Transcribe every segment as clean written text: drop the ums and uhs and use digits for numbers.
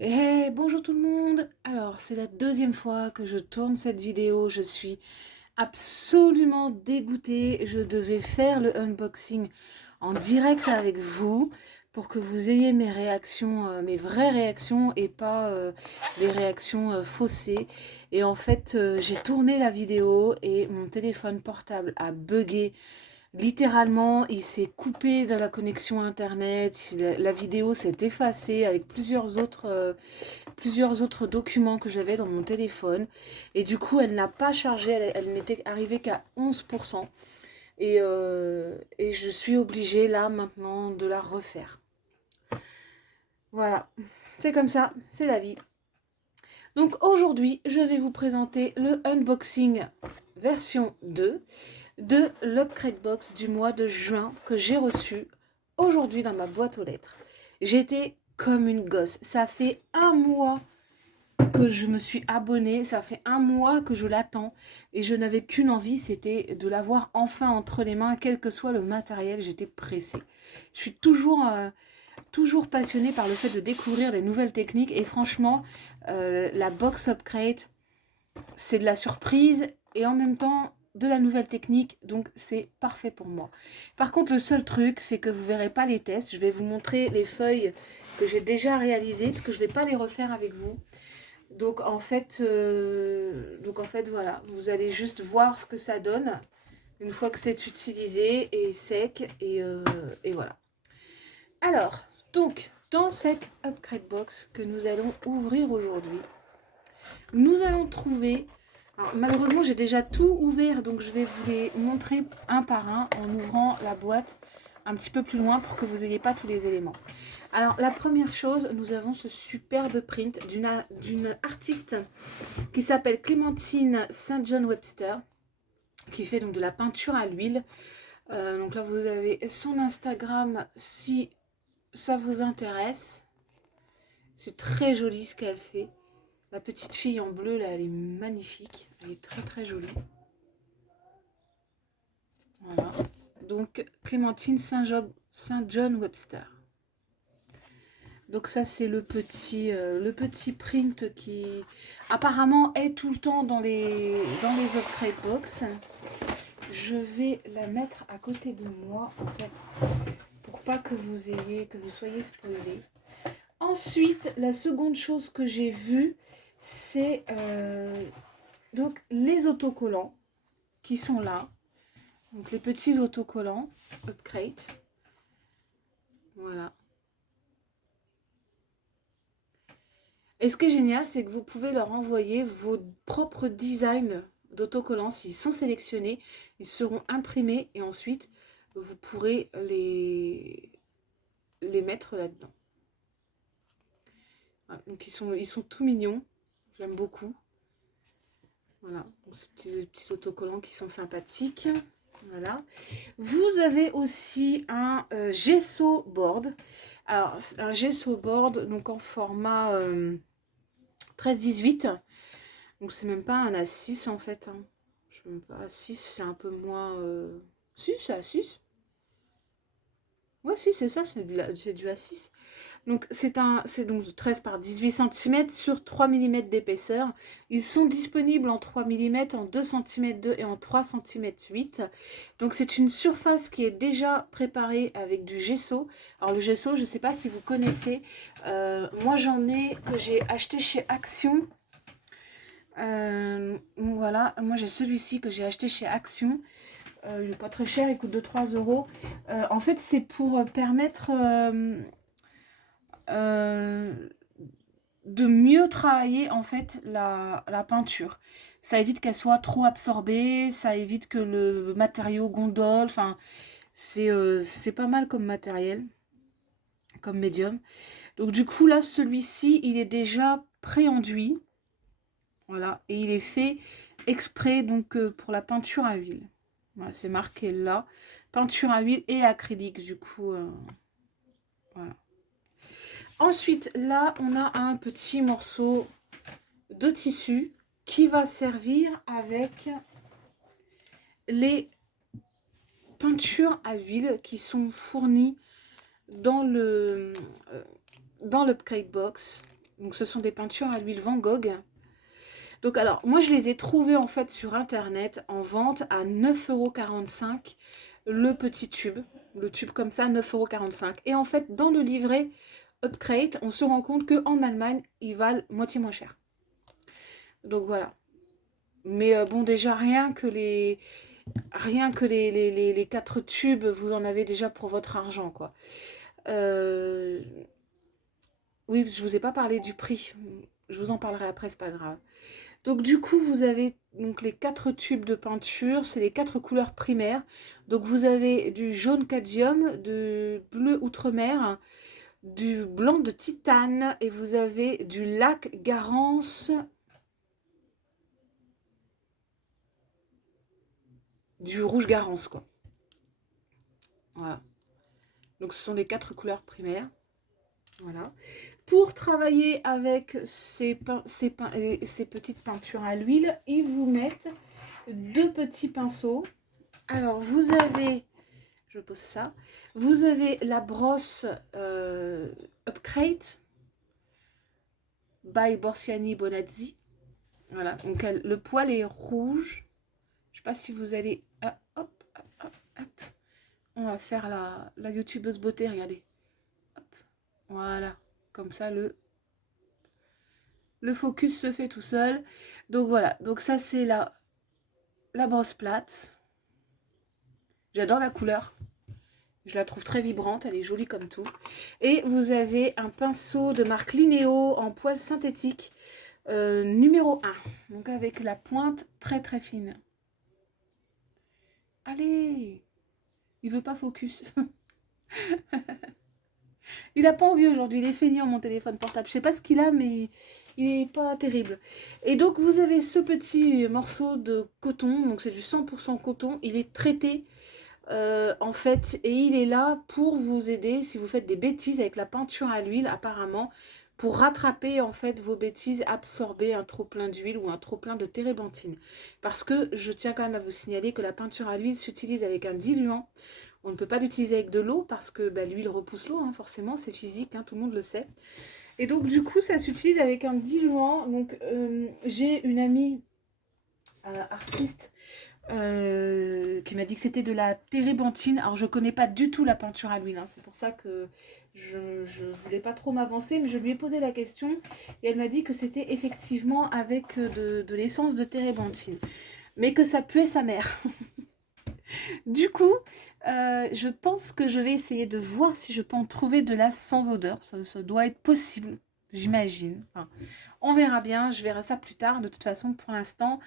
Bonjour tout le monde. Alors, c'est la deuxième fois que je tourne cette vidéo. Je suis absolument dégoûtée. Je devais faire le unboxing en direct avec vous pour que vous ayez mes réactions, mes vraies réactions et pas des réactions faussées. Et en fait, j'ai tourné la vidéo et mon téléphone portable a buggé. Littéralement, il s'est coupé de la connexion internet, la vidéo s'est effacée avec plusieurs autres documents que j'avais dans mon téléphone. Et du coup, elle n'a pas chargé, elle n'était arrivée qu'à 11%. Et je suis obligée là maintenant de la refaire. Voilà, c'est comme ça, c'est la vie. Donc aujourd'hui, je vais vous présenter le unboxing version 2 de l'Upgrade Box du mois de juin que j'ai reçu aujourd'hui dans ma boîte aux lettres. J'étais comme une gosse. Ça fait un mois que je me suis abonnée, ça fait un mois que je l'attends et je n'avais qu'une envie, c'était de l'avoir enfin entre les mains, quel que soit le matériel, j'étais pressée. Je suis toujours passionnée par le fait de découvrir des nouvelles techniques et franchement, la box upgrade, c'est de la surprise et en même temps de la nouvelle technique, donc c'est parfait pour moi. Par contre, le seul truc, c'est que vous verrez pas les tests. Je vais vous montrer les feuilles que j'ai déjà réalisées, parce que je vais pas les refaire avec vous. Donc en fait, voilà, vous allez juste voir ce que ça donne une fois que c'est utilisé et sec, et voilà. Alors, donc, dans cette upgrade box que nous allons ouvrir aujourd'hui, nous allons trouver... Alors, malheureusement, j'ai déjà tout ouvert, donc je vais vous les montrer un par un en ouvrant la boîte un petit peu plus loin pour que vous n'ayez pas tous les éléments. Alors, la première chose, nous avons ce superbe print d'une artiste qui s'appelle Clémentine Saint John Webster, qui fait donc de la peinture à l'huile. Donc là, vous avez son Instagram si ça vous intéresse. C'est très joli ce qu'elle fait. La petite fille en bleu, là, elle est magnifique. Elle est très très jolie. Voilà. Donc, Clémentine Saint John Webster. Donc ça, c'est le petit print qui apparemment est tout le temps dans les upgrade box. Je vais la mettre à côté de moi, en fait, pour pas que vous soyez spoilés. Ensuite, la seconde chose que j'ai vue, c'est donc les autocollants qui sont là. Donc les petits autocollants Upgrade. Voilà. Et ce qui est génial, c'est que vous pouvez leur envoyer vos propres designs d'autocollants. S'ils sont sélectionnés, ils seront imprimés et ensuite, vous pourrez les mettre là-dedans. Voilà. Donc ils sont tout mignons. J'aime beaucoup. Voilà, donc ces petits autocollants qui sont sympathiques. Voilà. Vous avez aussi un gesso board. Alors, un gesso board donc en format 13-18. Donc, c'est même pas un A6 en fait. Hein. Je sais même pas. A6, c'est un peu moins. Si, c'est A6. Ouais, si, c'est ça, c'est du A6. Donc, c'est donc 13 par 18 cm sur 3 mm d'épaisseur. Ils sont disponibles en 3 mm, en 2 cm 2 et en 3 cm 8. Donc, c'est une surface qui est déjà préparée avec du gesso. Alors, le gesso, je ne sais pas si vous connaissez. Moi, j'en ai que j'ai acheté chez Action. Voilà, moi j'ai celui-ci que j'ai acheté chez Action. Il n'est pas très cher, il coûte 2-3 euros. En fait, c'est pour permettre euh, de mieux travailler en fait la peinture. Ça évite qu'elle soit trop absorbée, ça évite que le matériau gondole. Enfin, c'est pas mal comme matériel, comme médium. Donc du coup là, celui-ci, il est déjà pré-enduit. Voilà, et il est fait exprès donc pour la peinture à huile. Voilà, c'est marqué là. Peinture à huile et acrylique, du coup. Voilà. Ensuite, là, on a un petit morceau de tissu qui va servir avec les peintures à huile qui sont fournies dans l'upgrade box. Donc ce sont des peintures à l'huile Van Gogh. Donc alors, moi je les ai trouvées en fait sur internet en vente à 9,45 € le petit tube. Le tube comme ça, 9,45 €. Et en fait, dans le livret Upcrate, on se rend compte qu'en Allemagne, ils valent moitié moins cher. Donc voilà. Mais bon, déjà, les 4 tubes, vous en avez déjà pour votre argent, quoi. Euh, oui, je vous ai pas parlé du prix. Je vous en parlerai après, c'est pas grave. Donc du coup, vous avez donc les 4 tubes de peinture, c'est les 4 couleurs primaires. Donc vous avez du jaune cadmium, du bleu outre-mer, du blanc de titane et vous avez du lac Garance, du rouge Garance, quoi. Voilà. Donc ce sont les 4 couleurs primaires. Voilà. Pour travailler avec ces petites peintures à l'huile, ils vous mettent 2 petits pinceaux. Alors vous avez, je pose ça, vous avez la brosse Upcrate by Borsiani Bonazzi. Voilà, donc le poil est rouge. Je ne sais pas si vous allez... Ah, hop, hop, hop, hop. On va faire la youtubeuse beauté, regardez. Hop. Voilà, comme ça le focus se fait tout seul. Donc voilà, donc ça c'est la brosse plate. J'adore la couleur. Je la trouve très vibrante, elle est jolie comme tout. Et vous avez un pinceau de marque Linéo en poil synthétique numéro 1. Donc avec la pointe très très fine. Allez, il veut pas focus. Il n'a pas envie aujourd'hui, il est feignant mon téléphone portable. Je sais pas ce qu'il a, mais il n'est pas terrible. Et donc vous avez ce petit morceau de coton, donc c'est du 100% coton. Il est traité en fait, et il est là pour vous aider si vous faites des bêtises avec la peinture à l'huile apparemment, pour rattraper en fait vos bêtises, absorber un trop plein d'huile ou un trop plein de térébenthine. Parce que je tiens quand même à vous signaler que la peinture à l'huile s'utilise avec un diluant. On ne peut pas l'utiliser avec de l'eau parce que bah, l'huile repousse l'eau, hein, forcément, c'est physique, hein, tout le monde le sait. Et donc du coup, ça s'utilise avec un diluant. Donc j'ai une amie artiste qui m'a dit que c'était de la térébenthine. Alors je connais pas du tout la peinture à l'huile, hein. C'est pour ça que je voulais pas trop m'avancer, mais je lui ai posé la question et elle m'a dit que c'était effectivement avec de l'essence de térébenthine, mais que ça puait sa mère. Du coup, je pense que je vais essayer de voir si je peux en trouver de la sans odeur. Ça doit être possible, j'imagine. Enfin, on verra bien, je verrai ça plus tard. De toute façon, pour l'instant,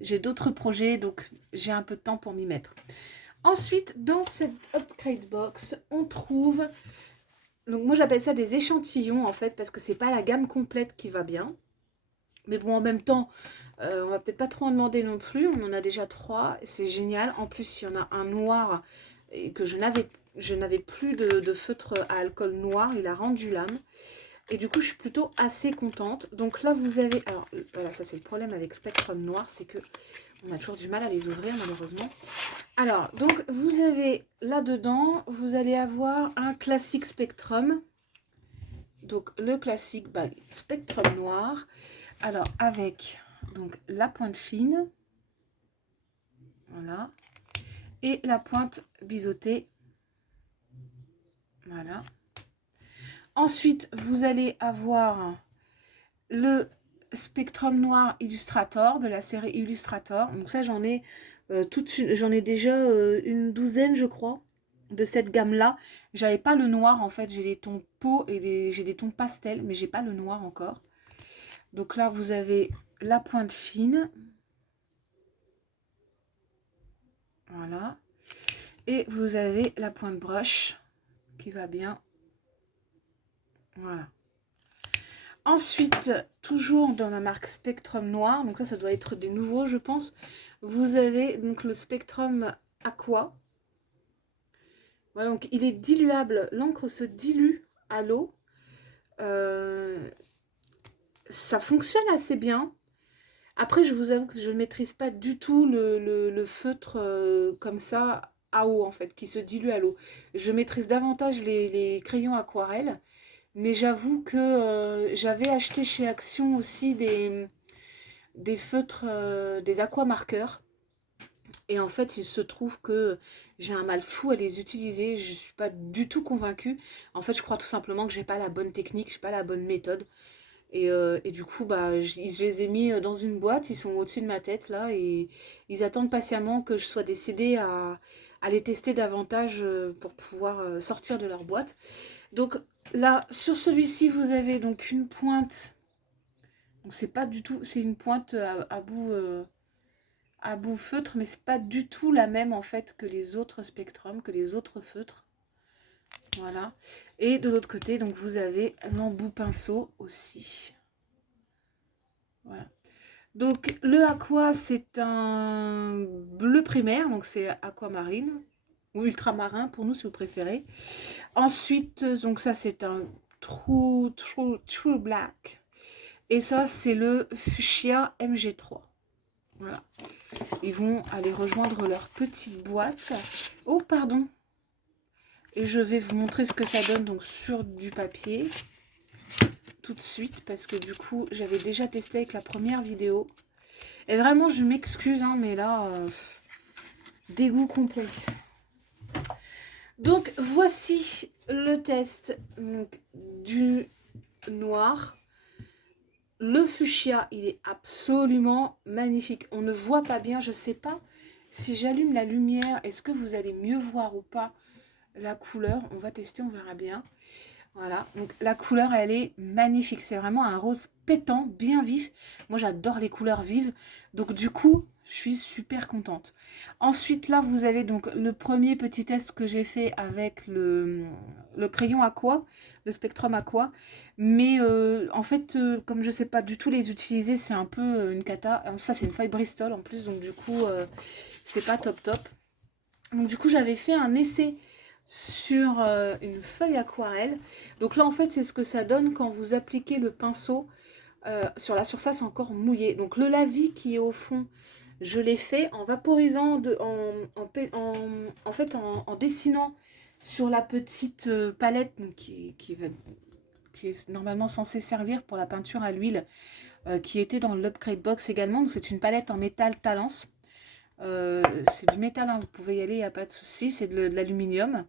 j'ai d'autres projets, donc j'ai un peu de temps pour m'y mettre. Ensuite, dans cette upgrade box, on trouve... Donc moi, j'appelle ça des échantillons, en fait, parce que c'est pas la gamme complète qui va bien. Mais bon, en même temps, on va peut-être pas trop en demander non plus. On en a déjà 3, c'est génial. En plus, il y en a un noir et que je n'avais plus de feutre à alcool noir. Il a rendu l'âme. Et du coup, je suis plutôt assez contente. Donc là, vous avez... Alors, voilà, ça c'est le problème avec Spectrum Noir, c'est que on a toujours du mal à les ouvrir, malheureusement. Alors, donc, vous avez là-dedans, vous allez avoir un classique Spectrum. Donc, le classique Spectrum Noir. Alors, avec donc la pointe fine. Voilà. Et la pointe biseautée. Voilà. Ensuite, vous allez avoir le Spectrum Noir Illustrator de la série Illustrator. Donc ça, j'en ai déjà une douzaine, je crois, de cette gamme-là. J'avais pas le noir, en fait. J'ai les tons peau et j'ai des tons pastels, mais j'ai pas le noir encore. Donc là, vous avez la pointe fine. Voilà. Et vous avez la pointe brush qui va bien. Voilà. Ensuite, toujours dans la marque Spectrum Noir, donc ça doit être des nouveaux, je pense. Vous avez donc le Spectrum Aqua. Voilà, donc il est diluable. L'encre se dilue à l'eau. Ça fonctionne assez bien. Après, je vous avoue que je ne maîtrise pas du tout le feutre comme ça à eau, en fait, qui se dilue à l'eau. Je maîtrise davantage les crayons aquarelles. Mais j'avoue que j'avais acheté chez Action aussi des feutres, des aquamarqueurs. Et en fait, il se trouve que j'ai un mal fou à les utiliser. Je suis pas du tout convaincue. En fait, je crois tout simplement que j'ai pas la bonne technique, j'ai pas la bonne méthode. Et du coup, bah, je les ai mis dans une boîte. Ils sont au-dessus de ma tête là et ils attendent patiemment que je sois décidée à les tester davantage pour pouvoir sortir de leur boîte. Donc là, sur celui-ci, vous avez donc une pointe. Donc c'est pas du tout, c'est une pointe à bout feutre, mais c'est pas du tout la même en fait que les autres spectrums, que les autres feutres. Voilà. Et de l'autre côté, donc vous avez un embout pinceau aussi. Voilà. Donc le aqua, c'est un bleu primaire, donc c'est aquamarine ou ultramarin pour nous si vous préférez. Ensuite, donc ça c'est un true black. Et ça c'est le fuchsia MG3. Voilà. Ils vont aller rejoindre leur petite boîte. Oh, pardon. Et je vais vous montrer ce que ça donne donc sur du papier. Tout de suite, parce que du coup, j'avais déjà testé avec la première vidéo. Et vraiment, je m'excuse, hein, mais là, dégoût complet. Donc, voici le test donc, du noir. Le fuchsia, il est absolument magnifique. On ne voit pas bien, je ne sais pas si j'allume la lumière, est-ce que vous allez mieux voir ou pas la couleur? On va tester, on verra bien. Voilà, donc la couleur, elle est magnifique. C'est vraiment un rose pétant, bien vif. Moi, j'adore les couleurs vives. Donc, du coup, je suis super contente. Ensuite, là, vous avez donc le premier petit test que j'ai fait avec le crayon Aqua, le Spectrum Aqua. Mais en fait, comme je ne sais pas du tout les utiliser, c'est un peu une cata. Alors, ça, c'est une feuille Bristol en plus. Donc, du coup, c'est pas top top. Donc, du coup, j'avais fait un essai sur une feuille aquarelle. Donc là, en fait, c'est ce que ça donne quand vous appliquez le pinceau sur la surface encore mouillée. Donc le lavis qui est au fond, je l'ai fait en vaporisant, en fait, en dessinant sur la petite palette donc, qui est normalement censée servir pour la peinture à l'huile, qui était dans l'upgrade box également. Donc c'est une palette en métal Talence. C'est du métal, hein, vous pouvez y aller, il n'y a pas de souci. C'est de l'aluminium.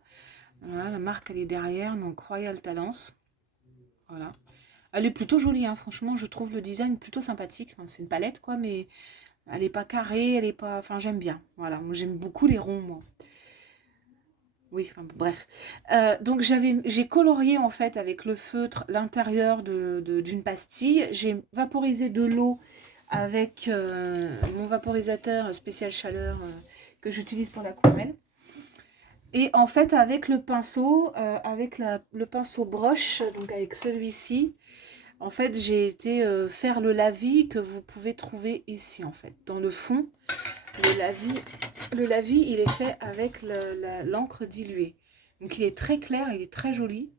Voilà, la marque elle est derrière, donc Royal Talence. Voilà. Elle est plutôt jolie, hein, franchement, je trouve le design plutôt sympathique. Enfin, c'est une palette, quoi, mais elle n'est pas carrée, elle est pas. Enfin, j'aime bien. Voilà, moi j'aime beaucoup les ronds, moi. Oui, enfin, bref. Donc j'ai colorié en fait avec le feutre l'intérieur d'une pastille. J'ai vaporisé de l'eau avec mon vaporisateur spécial chaleur que j'utilise pour l'aquarelle. Et en fait, avec le pinceau, avec le pinceau broche, donc avec celui-ci, en fait, j'ai été faire le lavis que vous pouvez trouver ici, en fait. Dans le fond, le lavis, il est fait avec l'encre diluée. Donc, il est très clair, il est très joli.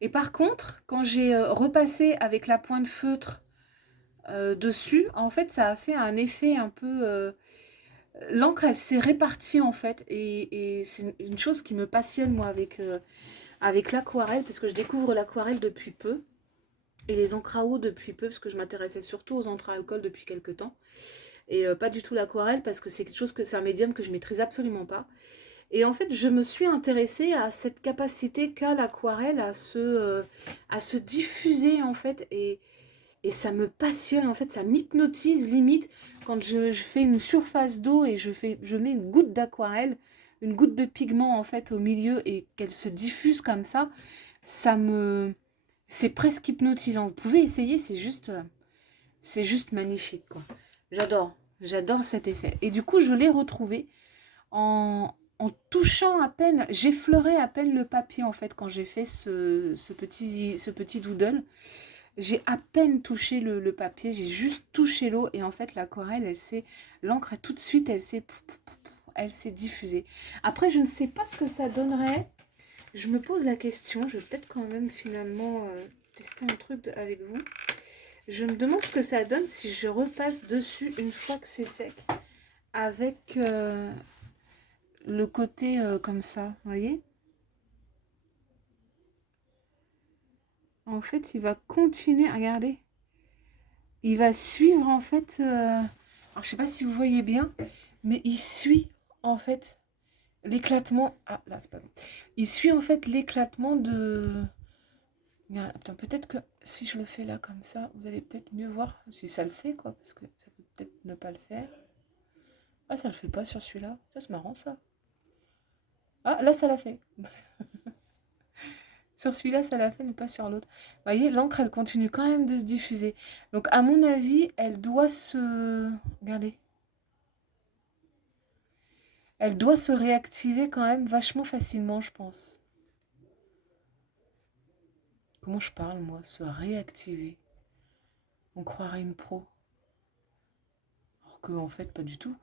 Et par contre, quand j'ai repassé avec la pointe feutre dessus, en fait, ça a fait un effet un peu... l'encre, elle s'est répartie, en fait. Et c'est une chose qui me passionne, moi, avec l'aquarelle, parce que je découvre l'aquarelle depuis peu. Et les encres à eau depuis peu, parce que je m'intéressais surtout aux encres à alcool depuis quelques temps. Et pas du tout l'aquarelle, parce que c'est quelque chose que c'est un médium que je maîtrise absolument pas. Et en fait, je me suis intéressée à cette capacité qu'a l'aquarelle à se diffuser, en fait. Et ça me passionne, en fait, ça m'hypnotise limite. Quand je fais une surface d'eau et je mets une goutte d'aquarelle, une goutte de pigment, en fait, au milieu, et qu'elle se diffuse comme ça me... C'est presque hypnotisant. Vous pouvez essayer, c'est juste magnifique, quoi. J'adore cet effet. Et du coup, je l'ai retrouvé en touchant à peine, j'effleurais à peine le papier, en fait, quand j'ai fait ce petit doodle. J'ai à peine touché le papier, j'ai juste touché l'eau, et en fait, l'aquarelle, l'encre, tout de suite, elle s'est diffusée. Après, je ne sais pas ce que ça donnerait. Je me pose la question, je vais peut-être quand même finalement tester un truc avec vous. Je me demande ce que ça donne si je repasse dessus une fois que c'est sec, avec le côté comme ça, vous voyez? en fait, il va continuer, regardez. Il va suivre, en fait, alors, je sais pas si vous voyez bien, mais il suit, en fait, l'éclatement. Ah, là, c'est pas bon. Il suit, en fait, l'éclatement de... Attends, peut-être que si je le fais là, comme ça, vous allez peut-être mieux voir si ça le fait, quoi, parce que ça peut peut-être ne pas le faire. Ah, ça le fait pas sur celui-là. Ça, c'est marrant, ça. Ah, là, ça l'a fait. Sur celui-là, ça l'a fait, mais pas sur l'autre. Vous voyez, l'encre, elle continue quand même de se diffuser. Donc, à mon avis, elle doit se... Regardez. Elle doit se réactiver quand même vachement facilement, je pense. Comment je parle, moi? Se réactiver. On croirait une pro. Alors que, en fait, pas du tout.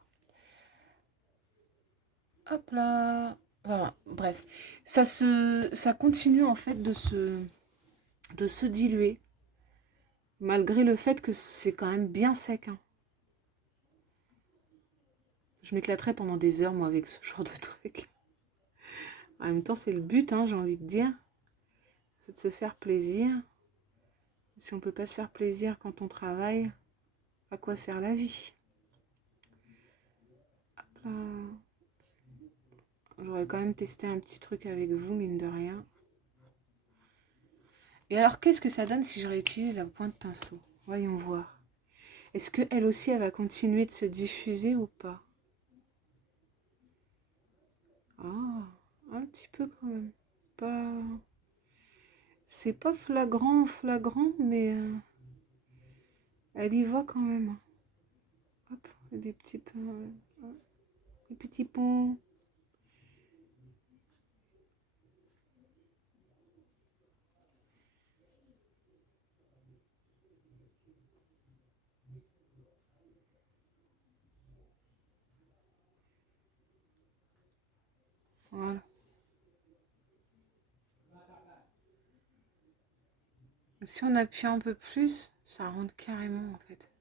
Hop là. Voilà, bref. Ça continue, en fait, de se diluer. Malgré le fait que c'est quand même bien sec, hein. Je m'éclaterais pendant des heures, moi, avec ce genre de truc. En même temps, c'est le but, hein, j'ai envie de dire. C'est de se faire plaisir. Si on peut pas se faire plaisir quand on travaille, à quoi sert la vie? Hop là. J'aurais quand même testé un petit truc avec vous, mine de rien. Et alors, qu'est-ce que ça donne si je réutilise la pointe pinceau? Voyons voir. Est-ce qu'elle aussi, elle va continuer de se diffuser ou pas? Ah, un petit peu quand même. Pas... C'est pas flagrant, flagrant, mais elle y va quand même. Hop, des petits des petits ponts. Voilà. Si on appuie un peu plus, ça rentre carrément en fait.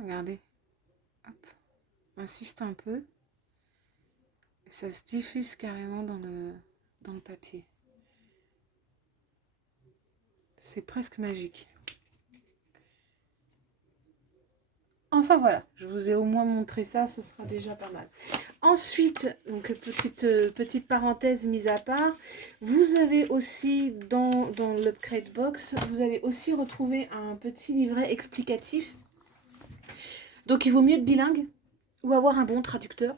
Regardez. Hop. On insiste un peu. Et ça se diffuse carrément dans le papier. C'est presque magique. Enfin voilà, je vous ai au moins montré ça, ce sera déjà pas mal. Ensuite, donc petite parenthèse mise à part, vous avez aussi dans l'Upgrade Box, vous allez aussi retrouver un petit livret explicatif. Donc il vaut mieux être bilingue ou avoir un bon traducteur.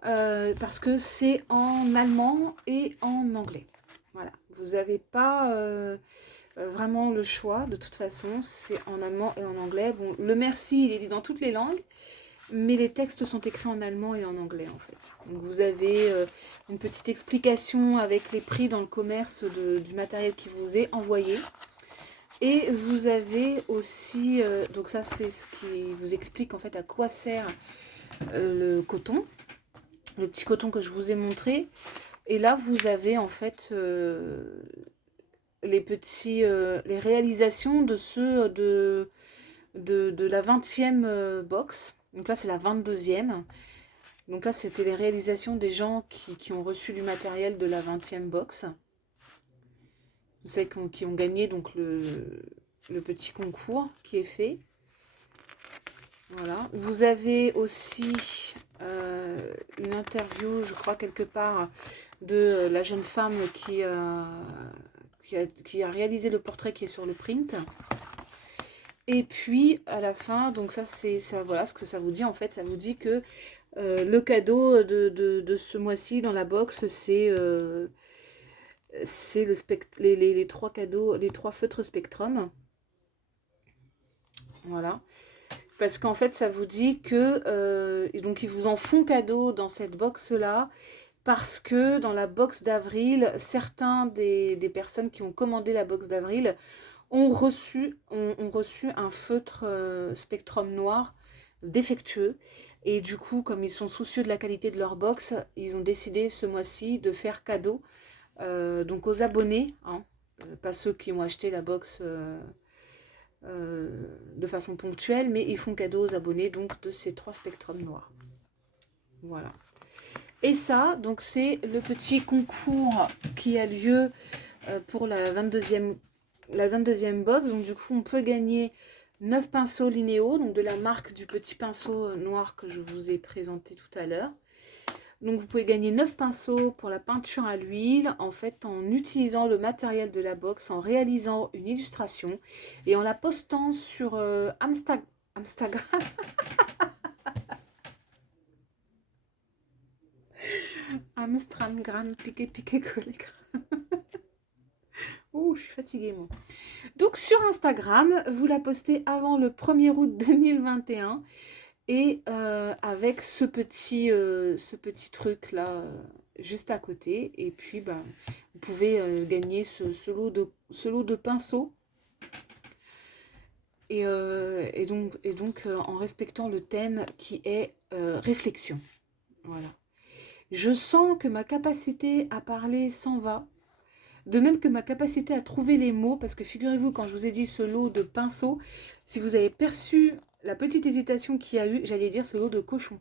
Parce que c'est en allemand et en anglais. Voilà, vous n'avez pas vraiment le choix, de toute façon, c'est en allemand et en anglais. Bon, le merci, il est dit dans toutes les langues, mais les textes sont écrits en allemand et en anglais, en fait. Donc vous avez une petite explication avec les prix dans le commerce du matériel qui vous est envoyé. Et vous avez aussi, donc ça c'est ce qui vous explique en fait à quoi sert le coton, le petit coton que je vous ai montré. Et là vous avez en fait les réalisations de ceux de la 20e box. Donc là c'est la 22e. Donc là c'était les réalisations des gens qui ont reçu du matériel de la 20e box. Vous savez qui ont gagné donc le petit concours qui est fait. Voilà. Vous avez aussi une interview, je crois quelque part, de la jeune femme qui a réalisé le portrait qui est sur le print. Et puis à la fin, donc ça c'est ça, voilà ce que ça vous dit en fait, ça vous dit que le cadeau de ce mois-ci dans la box, c'est les 3 cadeaux, les 3 feutres Spectrum. Voilà. Parce qu'en fait, ça vous dit que... donc, ils vous en font cadeau dans cette box-là. Parce que dans la box d'avril, certains des personnes qui ont commandé la box d'avril ont reçu un feutre Spectrum noir défectueux. Et du coup, comme ils sont soucieux de la qualité de leur box, ils ont décidé ce mois-ci de faire cadeau donc aux abonnés, hein, pas ceux qui ont acheté la box de façon ponctuelle, mais ils font cadeau aux abonnés donc de ces 3 spectrums noirs. Voilà. Et ça, donc c'est le petit concours qui a lieu pour la 22e box. Donc du coup, on peut gagner 9 pinceaux Linéo, donc de la marque du petit pinceau noir que je vous ai présenté tout à l'heure. Donc vous pouvez gagner 9 pinceaux pour la peinture à l'huile, en fait en utilisant le matériel de la box, en réalisant une illustration et en la postant sur Instagram. Amstramgram, piqué, collé. Oh, je suis fatiguée, moi. Donc, sur Instagram, vous la postez avant le 1er août 2021 et avec ce petit truc-là juste à côté. Et puis, bah, vous pouvez gagner ce lot de pinceaux. Et donc en respectant le thème qui est réflexion. Voilà. Je sens que ma capacité à parler s'en va. De même que ma capacité à trouver les mots, parce que figurez-vous, quand je vous ai dit ce lot de pinceaux, si vous avez perçu la petite hésitation qu'il y a eu, j'allais dire ce lot de cochons.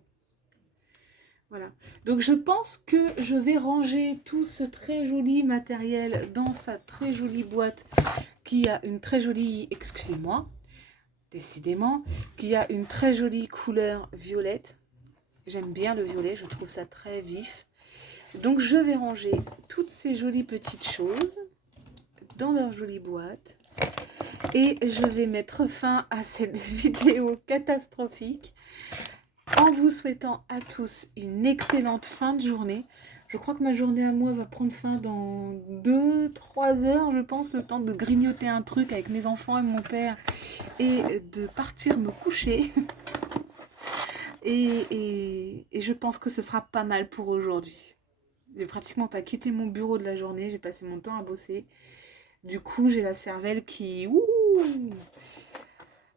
Voilà. Donc je pense que je vais ranger tout ce très joli matériel dans sa très jolie boîte qui a une très jolie, excusez-moi, décidément, qui a une très jolie couleur violette. J'aime bien le violet, je trouve ça très vif. Donc je vais ranger toutes ces jolies petites choses dans leur jolie boîte. Et je vais mettre fin à cette vidéo catastrophique en vous souhaitant à tous une excellente fin de journée. Je crois que ma journée à moi va prendre fin dans 2-3 heures, je pense, le temps de grignoter un truc avec mes enfants et mon père et de partir me coucher. Et je pense que ce sera pas mal pour aujourd'hui. J'ai pratiquement pas quitté mon bureau de la journée, j'ai passé mon temps à bosser. Du coup, j'ai la cervelle qui...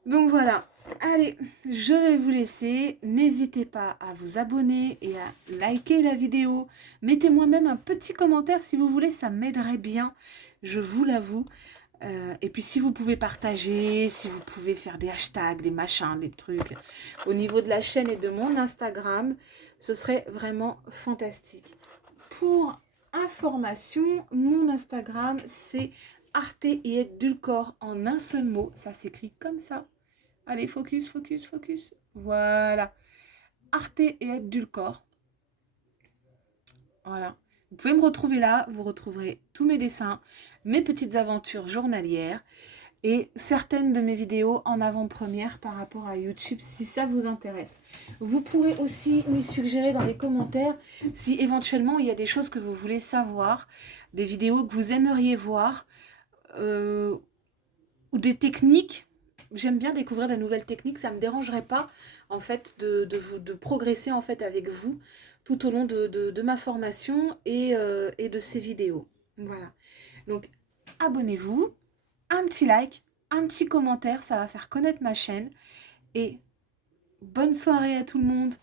Donc voilà, allez, je vais vous laisser. N'hésitez pas à vous abonner et à liker la vidéo. Mettez-moi même un petit commentaire si vous voulez, ça m'aiderait bien, je vous l'avoue. Et puis si vous pouvez partager, si vous pouvez faire des hashtags, des machins, des trucs au niveau de la chaîne et de mon Instagram, ce serait vraiment fantastique. Pour information, mon Instagram c'est Arte et Edulcore en un seul mot, ça s'écrit comme ça. Allez, focus. Voilà. Arte et Edulcore. Voilà. Vous pouvez me retrouver là, vous retrouverez tous mes dessins, mes petites aventures journalières et certaines de mes vidéos en avant-première par rapport à YouTube si ça vous intéresse. Vous pourrez aussi me suggérer dans les commentaires si éventuellement il y a des choses que vous voulez savoir, des vidéos que vous aimeriez voir ou des techniques. J'aime bien découvrir de nouvelles techniques, ça ne me dérangerait pas en fait de progresser en fait avec vous tout au long de ma formation et de ces vidéos. Voilà. Donc abonnez-vous, un petit like, un petit commentaire, ça va faire connaître ma chaîne. Et bonne soirée à tout le monde.